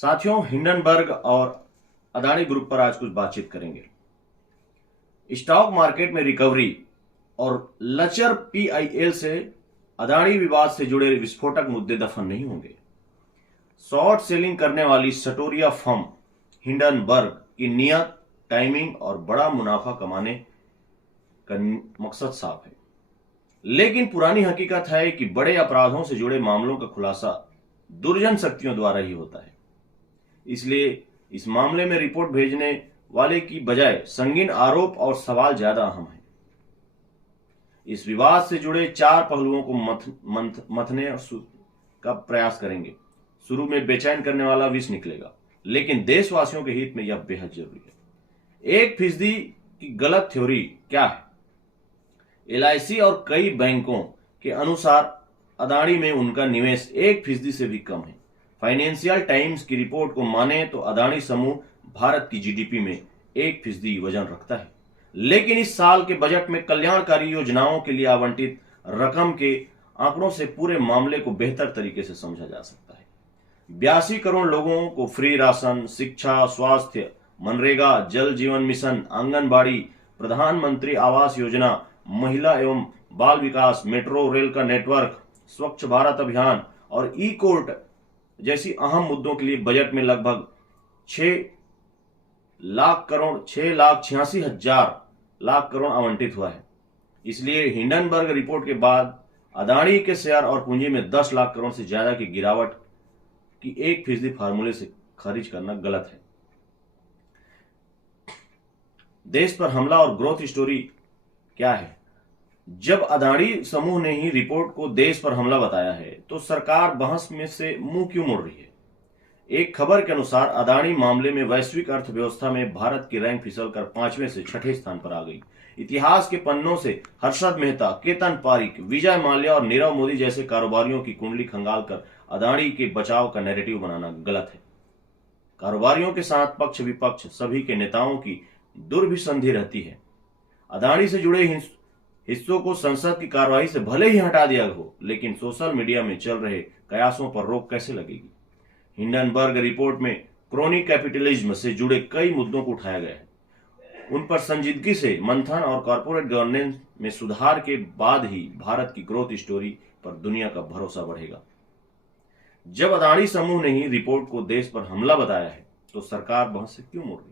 साथियों, हिंडनबर्ग और अदानी ग्रुप पर आज कुछ बातचीत करेंगे। स्टॉक मार्केट में रिकवरी और लचर पीआईएल से अदानी विवाद से जुड़े विस्फोटक मुद्दे दफन नहीं होंगे। शॉर्ट सेलिंग करने वाली सटोरिया फर्म हिंडनबर्ग की नियत, टाइमिंग और बड़ा मुनाफा कमाने का मकसद साफ है, लेकिन पुरानी हकीकत है कि बड़े अपराधों से जुड़े मामलों का खुलासा दुर्जन शक्तियों द्वारा ही होता है। इसलिए इस मामले में रिपोर्ट भेजने वाले की बजाय संगीन आरोप और सवाल ज्यादा अहम है। इस विवाद से जुड़े 4 पहलुओं को मथने का प्रयास करेंगे। शुरू में बेचैन करने वाला विष निकलेगा, लेकिन देशवासियों के हित में यह बेहद जरूरी है। 1% की गलत थ्योरी क्या है? एलआईसी और कई बैंकों के अनुसार अदानी में उनका निवेश 1% से भी कम है। फाइनेंशियल टाइम्स की रिपोर्ट को माने तो अदानी समूह भारत की जीडीपी में 1% वजन रखता है, लेकिन इस साल के बजट में कल्याणकारी योजनाओं के लिए आवंटित रकम के आंकड़ों से पूरे मामले को बेहतर तरीके से समझा जा सकता है। 82 करोड़ लोगों को फ्री राशन, शिक्षा, स्वास्थ्य, मनरेगा, जल जीवन मिशन, आंगनबाड़ी, प्रधानमंत्री आवास योजना, महिला एवं बाल विकास, मेट्रो रेल का नेटवर्क, स्वच्छ भारत अभियान और ई कोर्ट जैसी अहम मुद्दों के लिए बजट में लगभग 6,86,000 आवंटित हुआ है। इसलिए हिंडनबर्ग रिपोर्ट के बाद अदानी के शेयर और पूंजी में 10 लाख करोड़ से ज्यादा की गिरावट की 1% फार्मूले से खारिज करना गलत है। देश पर हमला और ग्रोथ स्टोरी क्या है? जब अदानी समूह ने ही रिपोर्ट को देश पर हमला बताया है, तो सरकार बहस में से मुंह क्यों मोड़ रही है? एक खबर के अनुसार अदानी मामले में वैश्विक अर्थव्यवस्था में भारत की रैंक फिसलकर 5वें से 6ठे स्थान पर आ गई। इतिहास के पन्नों से हर्षद मेहता, केतन पारिक, विजय माल्या और नीरव मोदी जैसे कारोबारियों की कुंडली खंगालकर अदानी के बचाव का नैरेटिव बनाना गलत है। कारोबारियों के साथ पक्ष विपक्ष सभी के नेताओं की दुर्भिसंधि रहती है। अदानी से जुड़े हिस्सों को संसद की कार्रवाई से भले ही हटा दिया हो, लेकिन सोशल मीडिया में चल रहे कयासों पर रोक कैसे लगेगी? हिंडनबर्ग रिपोर्ट में क्रोनी कैपिटलिज्म से जुड़े कई मुद्दों को उठाया गया है। उन पर संजीदगी से मंथन और कॉर्पोरेट गवर्नेंस में सुधार के बाद ही भारत की ग्रोथ स्टोरी पर दुनिया का भरोसा बढ़ेगा। जब अदानी समूह ने ही रिपोर्ट को देश पर हमला बताया है, तो सरकार बहस से क्यों मुड़ रही?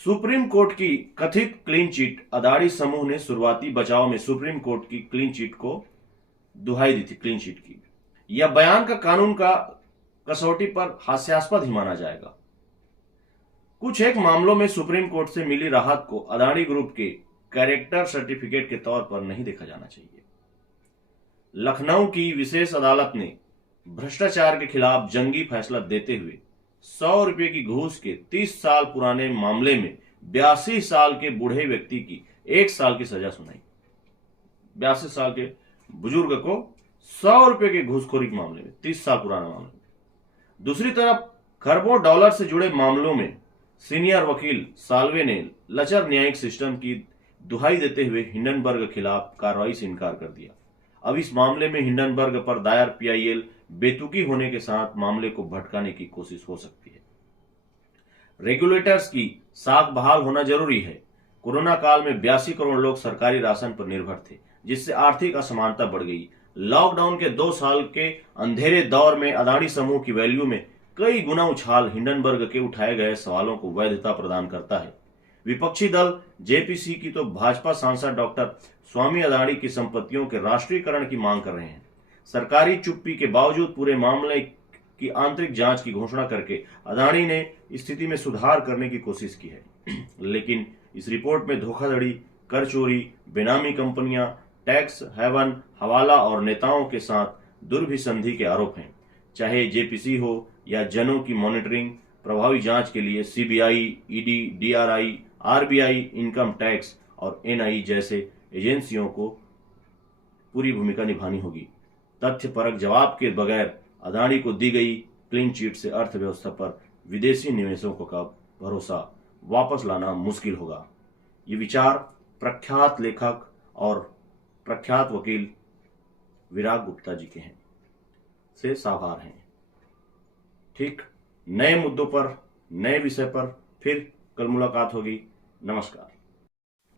सुप्रीम कोर्ट की कथित क्लीन चिट। अदानी समूह ने शुरुआती बचाव में सुप्रीम कोर्ट की क्लीन चिट को दुहाई दी थी। क्लीन चिट की यह बयान का कानून का कसौटी पर हास्यास्पद ही माना जाएगा। कुछ एक मामलों में सुप्रीम कोर्ट से मिली राहत को अदानी ग्रुप के कैरेक्टर सर्टिफिकेट के तौर पर नहीं देखा जाना चाहिए। लखनऊ की विशेष अदालत ने भ्रष्टाचार के खिलाफ जंगी फैसला देते हुए 100 रुपए की घूस के 30 साल पुराने मामले में 82 साल के बूढ़े व्यक्ति की 1 साल की सजा सुनाई। 82 साल के बुजुर्ग को 100 रुपए के घूसखोरी के मामले में, 30 साल पुराना मामला। दूसरी तरफ खरबों डॉलर से जुड़े मामलों में सीनियर वकील साल्वे ने लचर न्यायिक सिस्टम की दुहाई देते हुए हिंडनबर्ग के खिलाफ कार्रवाई से इनकार कर दिया। अब इस मामले में हिंडनबर्ग पर दायर पीआईएल बेतुकी होने के साथ मामले को भटकाने की कोशिश हो सकती है। रेगुलेटर्स की साख बहाल होना जरूरी है। कोरोना काल में 82 करोड़ लोग सरकारी राशन पर निर्भर थे, जिससे आर्थिक असमानता बढ़ गई। लॉकडाउन के 2 साल के अंधेरे दौर में अदानी समूह की वैल्यू में कई गुना उछाल हिंडनबर्ग के उठाए गए सवालों को वैधता प्रदान करता है। विपक्षी दल जेपीसी की तो भाजपा सांसद डॉक्टर स्वामी अदानी की संपत्तियों के राष्ट्रीयकरण की मांग कर रहे हैं। सरकारी चुप्पी के बावजूद पूरे मामले की आंतरिक जांच की घोषणा करके अदानी ने स्थिति में सुधार करने की कोशिश की है, लेकिन इस रिपोर्ट में धोखाधड़ी, कर चोरी, बेनामी कंपनियां, टैक्स हेवन, हवाला और नेताओं के साथ दुर्भिसंधि के आरोप हैं। चाहे जेपीसी हो या जनों की मॉनिटरिंग, प्रभावी जांच के लिए CBI, ED, DRI, RBI, income tax और एनआई जैसे एजेंसियों को पूरी भूमिका निभानी होगी। तथ्यपरक जवाब के बगैर अदानी को दी गई क्लीन चिट से अर्थव्यवस्था पर विदेशी निवेशकों का भरोसा वापस लाना मुश्किल होगा। ये विचार प्रख्यात लेखक और प्रख्यात वकील विराग गुप्ता जी के हैं। से सावधान हैं। ठीक, नए मुद्दों पर, नए विषय पर फिर कल मुलाकात होगी। नमस्कार।